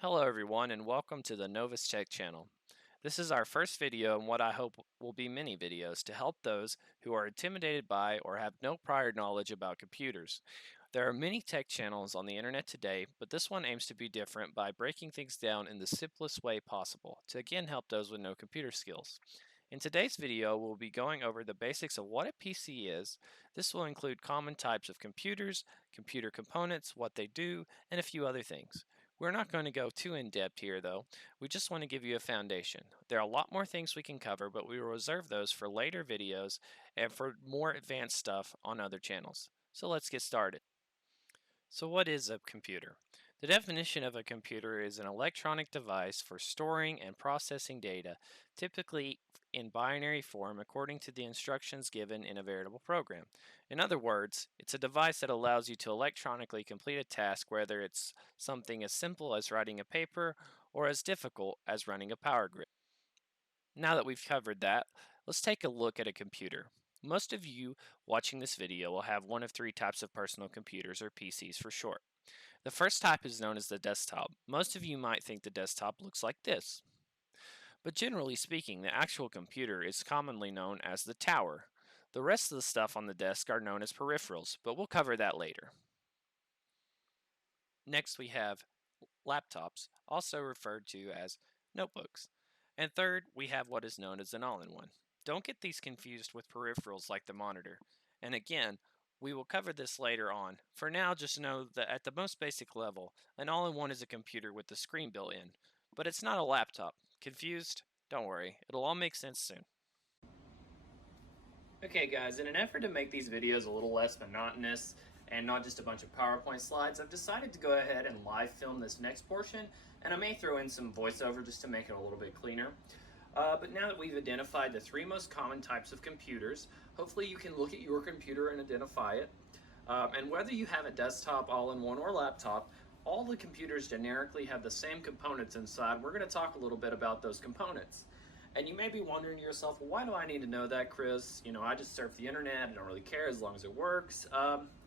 Hello everyone and welcome to the Novus Tech channel. This is our first video in what I hope will be many videos to help those who are intimidated by or have no prior knowledge about computers. There are many tech channels on the internet today, but this one aims to be different by breaking things down in the simplest way possible to again help those with no computer skills. In today's video, we'll be going over the basics of what a PC is. This will include common types of computers, computer components, what they do, and a few other things. We're not going to go too in depth here though. We just want to give you a foundation. There are a lot more things we can cover, but we will reserve those for later videos and for more advanced stuff on other channels. So let's get started. So what is a computer? The definition of a computer is an electronic device for storing and processing data, typically in binary form according to the instructions given in a veritable program. In other words, it's a device that allows you to electronically complete a task, whether it's something as simple as writing a paper or as difficult as running a power grid. Now that we've covered that, let's take a look at a computer. Most of you watching this video will have one of three types of personal computers, or PCs for short. The first type is known as the desktop. Most of you might think the desktop looks like this. But generally speaking, the actual computer is commonly known as the tower. The rest of the stuff on the desk are known as peripherals, but we'll cover that later. Next we have laptops, also referred to as notebooks. And third, we have what is known as an all-in-one. Don't get these confused with peripherals like the monitor. And again, we will cover this later on. For now, just know that at the most basic level, an all-in-one is a computer with the screen built in. But it's not a laptop. Confused? Don't worry, it'll all make sense soon. Okay guys, in an effort to make these videos a little less monotonous and not just a bunch of PowerPoint slides, I've decided to go ahead and live film this next portion, and I may throw in some voiceover just to make it a little bit cleaner. But now that we've identified the three most common types of computers, hopefully you can look at your computer and identify it. And whether you have a desktop, all-in-one, or laptop, all the computers generically have the same components inside. We're going to talk a little bit about those components. And you may be wondering to yourself, well, why do I need to know that, Chris? You know, I just surf the internet. I don't really care as long as it works.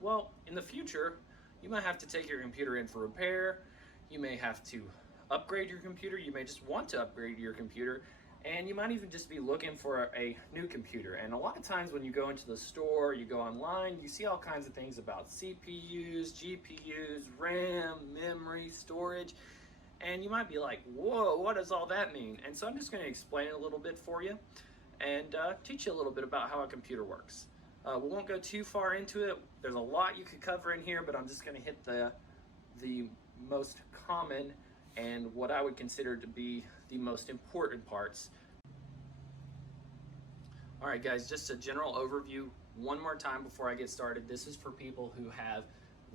Well, in the future, you might have to take your computer in for repair. You may have to upgrade your computer. You may just want to upgrade your computer. And you might even just be looking for a new computer. And a lot of times when you go into the store, you go online, you see all kinds of things about CPUs, GPUs, RAM, memory, storage. And you might be like, whoa, what does all that mean? And so I'm just going to explain it a little bit for you and teach you a little bit about how a computer works. We won't go too far into it. There's a lot you could cover in here, but I'm just going to hit the most common and what I would consider to be the most important parts. All right, guys, just a general overview one more time before I get started. This is for people who have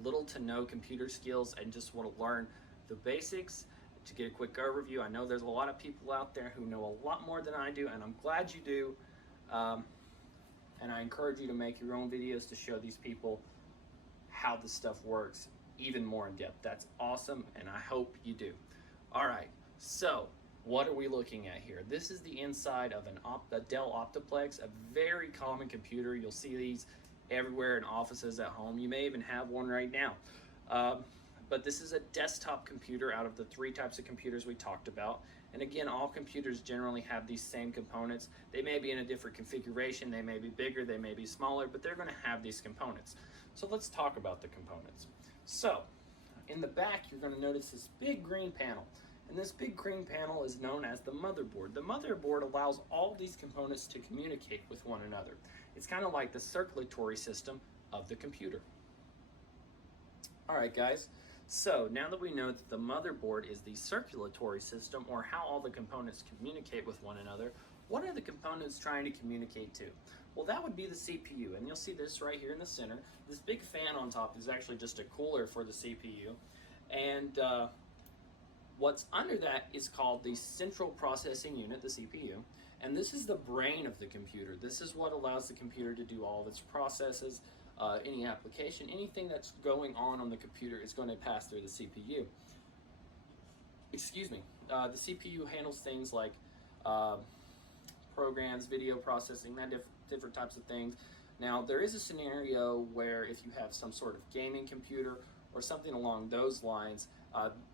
little to no computer skills and just want to learn the basics. To get a quick overview, I know there's a lot of people out there who know a lot more than I do, and I'm glad you do. And I encourage you to make your own videos to show these people how this stuff works even more in depth. That's awesome, and I hope you do. All right, so what are we looking at here? This is the inside of a Dell Optiplex, a very common computer. You'll see these everywhere in offices at home. You may even have one right now. But this is a desktop computer out of the three types of computers we talked about. And again, all computers generally have these same components. They may be in a different configuration, they may be bigger, they may be smaller, but they're going to have these components. So let's talk about the components. So in the back, you're going to notice this big green panel. And this big green panel is known as the motherboard. The motherboard allows all these components to communicate with one another. It's kind of like the circulatory system of the computer. All right, guys. So now that we know that the motherboard is the circulatory system, or how all the components communicate with one another, what are the components trying to communicate to? Well, that would be the CPU, and you'll see this right here in the center. This big fan on top is actually just a cooler for the CPU, and what's under that is called the central processing unit, the CPU, and this is the brain of the computer. This is what allows the computer to do all of its processes. Any application, anything that's going on the computer is going to pass through the CPU. Excuse me. The CPU handles things like programs, video processing, different types of things. Now, there is a scenario where if you have some sort of gaming computer or something along those lines,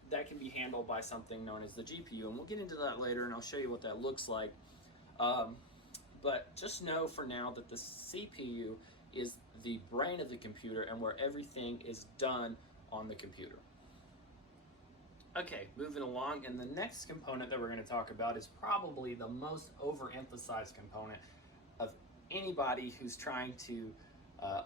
that can be handled by something known as the GPU, and we'll get into that later, and I'll show you what that looks like. But just know for now that the CPU is the brain of the computer and where everything is done on the computer. Okay, moving along, and the next component that we're going to talk about is probably the most overemphasized component of anybody who's trying to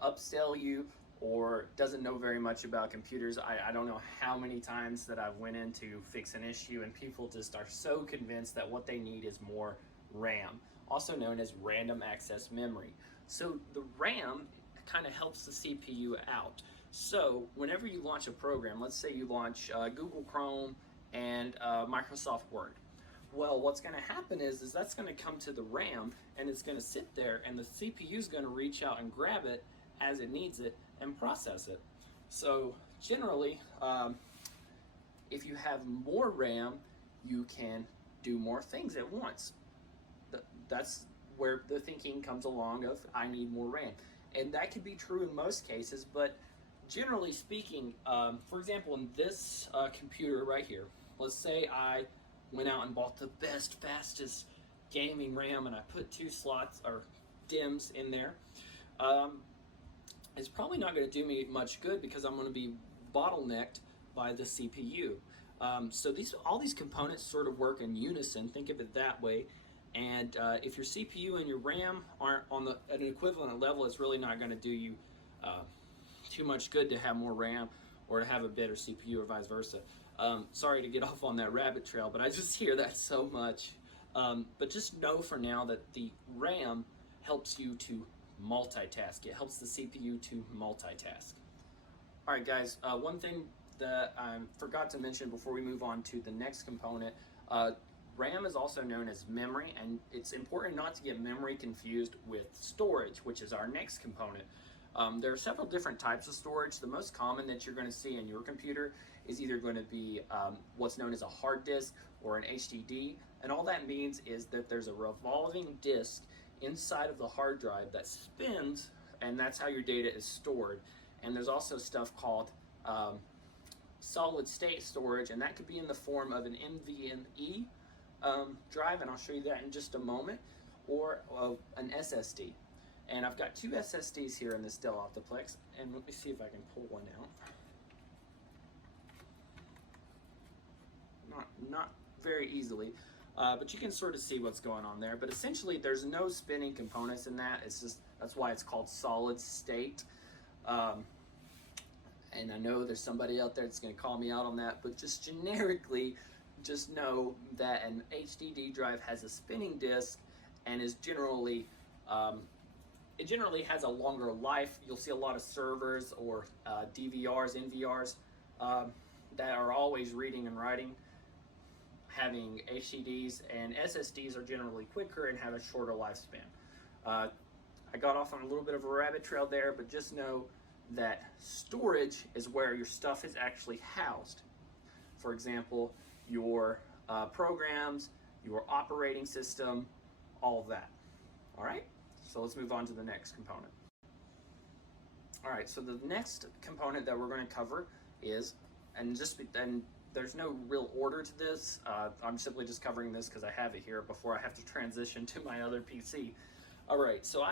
upsell you or doesn't know very much about computers. I don't know how many times that I've went in to fix an issue and people just are so convinced that what they need is more RAM, also known as random access memory. So the RAM kind of helps the CPU out. So whenever you launch a program, let's say you launch Google Chrome and Microsoft Word. Well, what's going to happen is that's going to come to the RAM and it's going to sit there, and the CPU is going to reach out and grab it as it needs it and process it. So generally, if you have more RAM, you can do more things at once. That's where the thinking comes along of, I need more RAM. And that could be true in most cases, but generally speaking, for example, in this computer right here, let's say I went out and bought the best, fastest gaming RAM and I put 2 slots or DIMMs in there. It's probably not going to do me much good because I'm going to be bottlenecked by the CPU. So all these components sort of work in unison, think of it that way. And if your CPU and your RAM aren't at an equivalent level, it's really not going to do you too much good to have more RAM or to have a better CPU or vice versa. Sorry to get off on that rabbit trail, but I just hear that so much. But just know for now that the RAM helps you to multitask. It helps the CPU to multitask. All right, guys, one thing that I forgot to mention before we move on to the next component, RAM is also known as memory, and it's important not to get memory confused with storage, which is our next component. There are several different types of storage. The most common that you're going to see in your computer is either going to be what's known as a hard disk or an HDD, and all that means is that there's a revolving disk inside of the hard drive that spins, and that's how your data is stored. And there's also stuff called solid state storage, and that could be in the form of an NVMe drive, and I'll show you that in just a moment, or an SSD. And I've got 2 SSDs here in this Dell Optiplex, and let me see if I can pull one out. Not very easily, but you can sort of see what's going on there. But essentially, there's no spinning components in that. That's why it's called solid state. And I know there's somebody out there that's going to call me out on that, but just generically, just know that an HDD drive has a spinning disk and is generally it generally has a longer life. You'll see a lot of servers or DVRs, NVRs that are always reading and writing, having HDDs, and SSDs are generally quicker and have a shorter lifespan. I got off on a little bit of a rabbit trail there, but just know that storage is where your stuff is actually housed. For example, your programs, your operating system, all of that. All right, so let's move on to the next component. All right, so the next component that we're going to cover is, and there's no real order to this. I'm simply just covering this because I have it here before I have to transition to my other PC. All right, so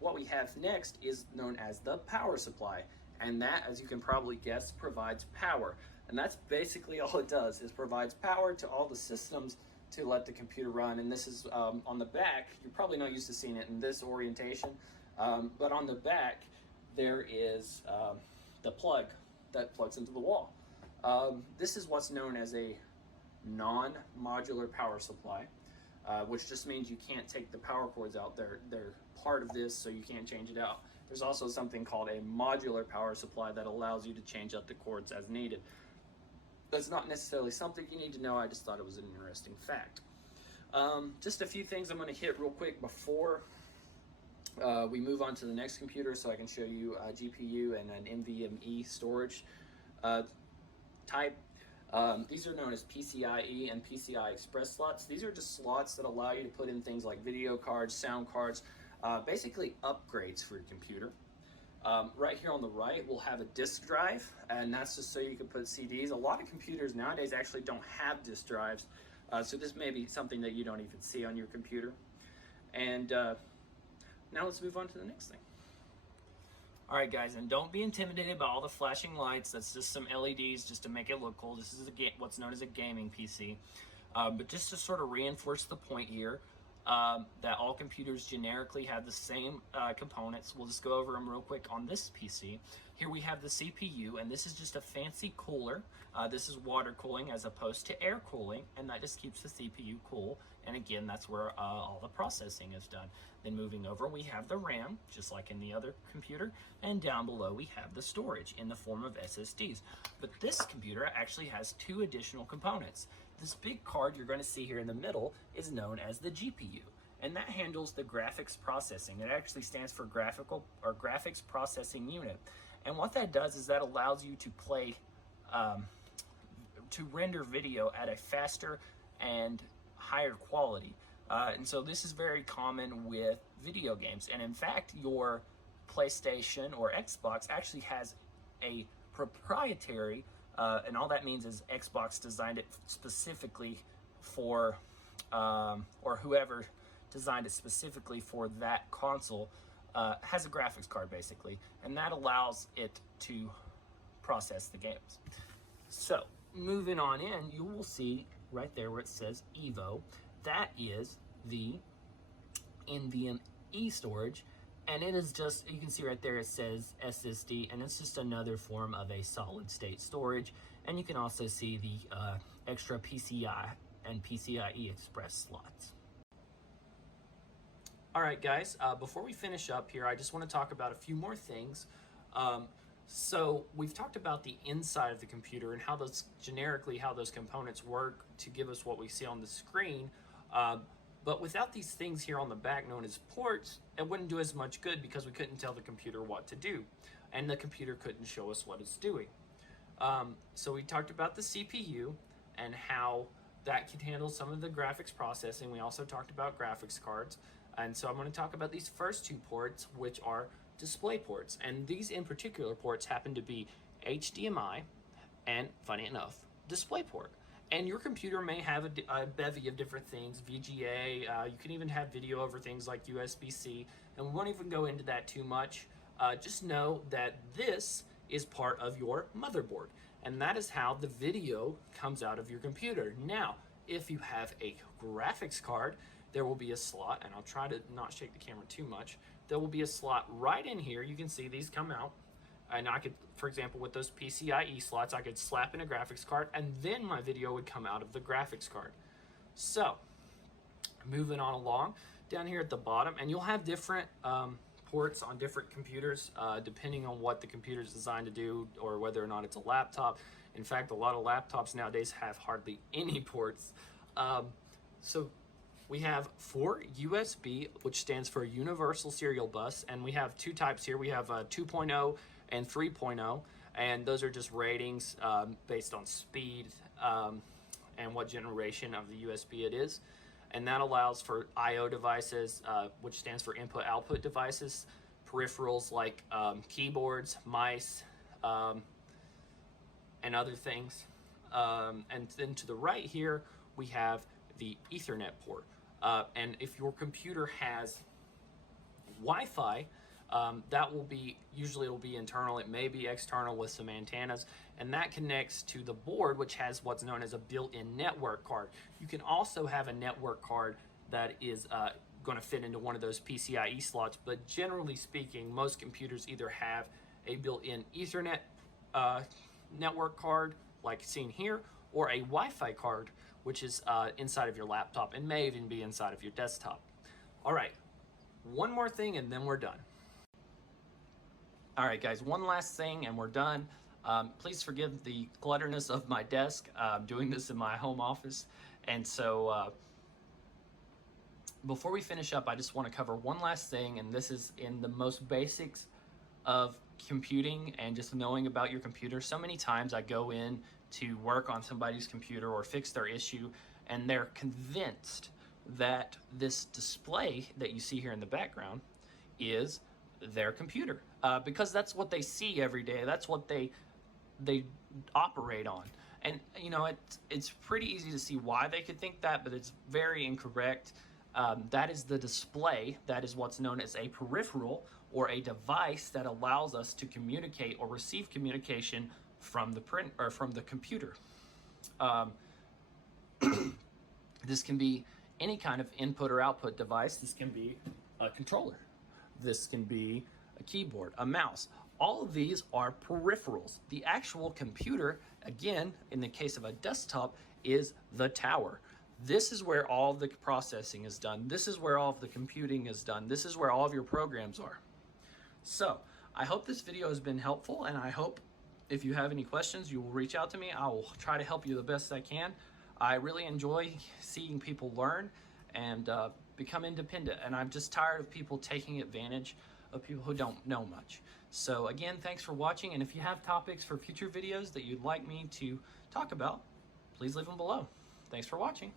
what we have next is known as the power supply, and that, as you can probably guess, provides power. And that's basically all it does, is provides power to all the systems to let the computer run. And this is on the back. You're probably not used to seeing it in this orientation, but on the back there is the plug that plugs into the wall. This is what's known as a non-modular power supply, which just means you can't take the power cords out. They're part of this, so you can't change it out. There's also something called a modular power supply that allows you to change out the cords as needed. That's not necessarily something you need to know. I just thought it was an interesting fact. Just a few things I'm going to hit real quick before we move on to the next computer, so I can show you a GPU and an NVMe storage type. These are known as PCIe and PCI Express slots. These are just slots that allow you to put in things like video cards, sound cards, basically upgrades for your computer. Right here on the right, we'll have a disk drive, and that's just so you can put CDs. A lot of computers nowadays actually don't have disk drives, so this may be something that you don't even see on your computer. And now let's move on to the next thing. All right, guys, and don't be intimidated by all the flashing lights. That's just some LEDs just to make it look cool. This is what's known as a gaming PC. But just to sort of reinforce the point here, that all computers generically have the same components. We'll just go over them real quick on this PC. Here we have the CPU, and this is just a fancy cooler. This is water cooling as opposed to air cooling, and that just keeps the CPU cool. And again, that's where all the processing is done. Then moving over, we have the RAM, just like in the other computer, and down below we have the storage in the form of SSDs. But this computer actually has two additional components. This big card you're going to see here in the middle is known as the GPU, and that handles the graphics processing. It actually stands for graphics processing unit. And what that does is that allows you to play, to render video at a faster and higher quality. And so this is very common with video games. And in fact, your PlayStation or Xbox actually has a proprietary, and all that means is Xbox designed it specifically for, or whoever designed it specifically for that console, has a graphics card basically, and that allows it to process the games. So moving on in, you will see right there where it says Evo, that is the NVMe storage, and it is just, you can see right there it says SSD, and it's just another form of a solid state storage. And you can also see the extra PCI and PCIe Express slots. All right, guys, before we finish up here, I just want to talk about a few more things. So we've talked about the inside of the computer and how those, generically, how those components work to give us what we see on the screen. But without these things here on the back known as ports, it wouldn't do as much good because we couldn't tell the computer what to do, and the computer couldn't show us what it's doing. So we talked about the CPU and how that can handle some of the graphics processing. We also talked about graphics cards. And so I'm going to talk about these first two ports, which are display ports. And these in particular ports happen to be HDMI and, funny enough, DisplayPort. And your computer may have a bevy of different things, VGA, you can even have video over things like USB-C, and we won't even go into that too much. Just know that this is part of your motherboard, and that is how the video comes out of your computer. Now, if you have a graphics card, there will be a slot, and I'll try to not shake the camera too much. There will be a slot right in here. You can see these come out. And I could, for example, with those PCIe slots, I could slap in a graphics card, and then my video would come out of the graphics card. So, moving on along, down here at the bottom, and you'll have different ports on different computers, depending on what the computer is designed to do, or whether or not it's a laptop. In fact, a lot of laptops nowadays have hardly any ports. So we have 4 USB, which stands for Universal Serial Bus, and we have two types here. We have 2.0 and 3.0, and those are just ratings based on speed and what generation of the USB it is. And that allows for I/O devices, which stands for input-output devices, peripherals like keyboards, mice, and other things. And then to the right here, we have the Ethernet port. And if your computer has Wi-Fi, that will be, usually it'll be internal, it may be external with some antennas, and that connects to the board, which has what's known as a built-in network card. You can also have a network card that is going to fit into one of those PCIe slots, but generally speaking, most computers either have a built-in Ethernet network card, like seen here, or a Wi-Fi card, which is inside of your laptop and may even be inside of your desktop. All right, one more thing and then we're done. All right, guys, one last thing and we're done. Please forgive the clutterness of my desk. I'm doing this in my home office. And so before we finish up, I just want to cover one last thing, and this is in the most basics of computing and just knowing about your computer. So many times I go in to work on somebody's computer or fix their issue, and they're convinced that this display that you see here in the background is their computer, because that's what they see every day. That's what they operate on. And you know, it's pretty easy to see why they could think that, but it's very incorrect. That is the display. That is what's known as a peripheral, or a device that allows us to communicate or receive communication from the print or from the computer. This can be any kind of input or output device. This can be a controller. This can be a keyboard, a mouse. All of these are peripherals. The actual computer, again, in the case of a desktop, is the tower. This is where all of the processing is done. This is where all of the computing is done. This is where all of your programs are. So, I hope this video has been helpful, and I hope if you have any questions, you will reach out to me. I will try to help you the best I can. I really enjoy seeing people learn and become independent, and I'm just tired of people taking advantage of people who don't know much. So again, thanks for watching, and if you have topics for future videos that you'd like me to talk about, please leave them below. Thanks for watching.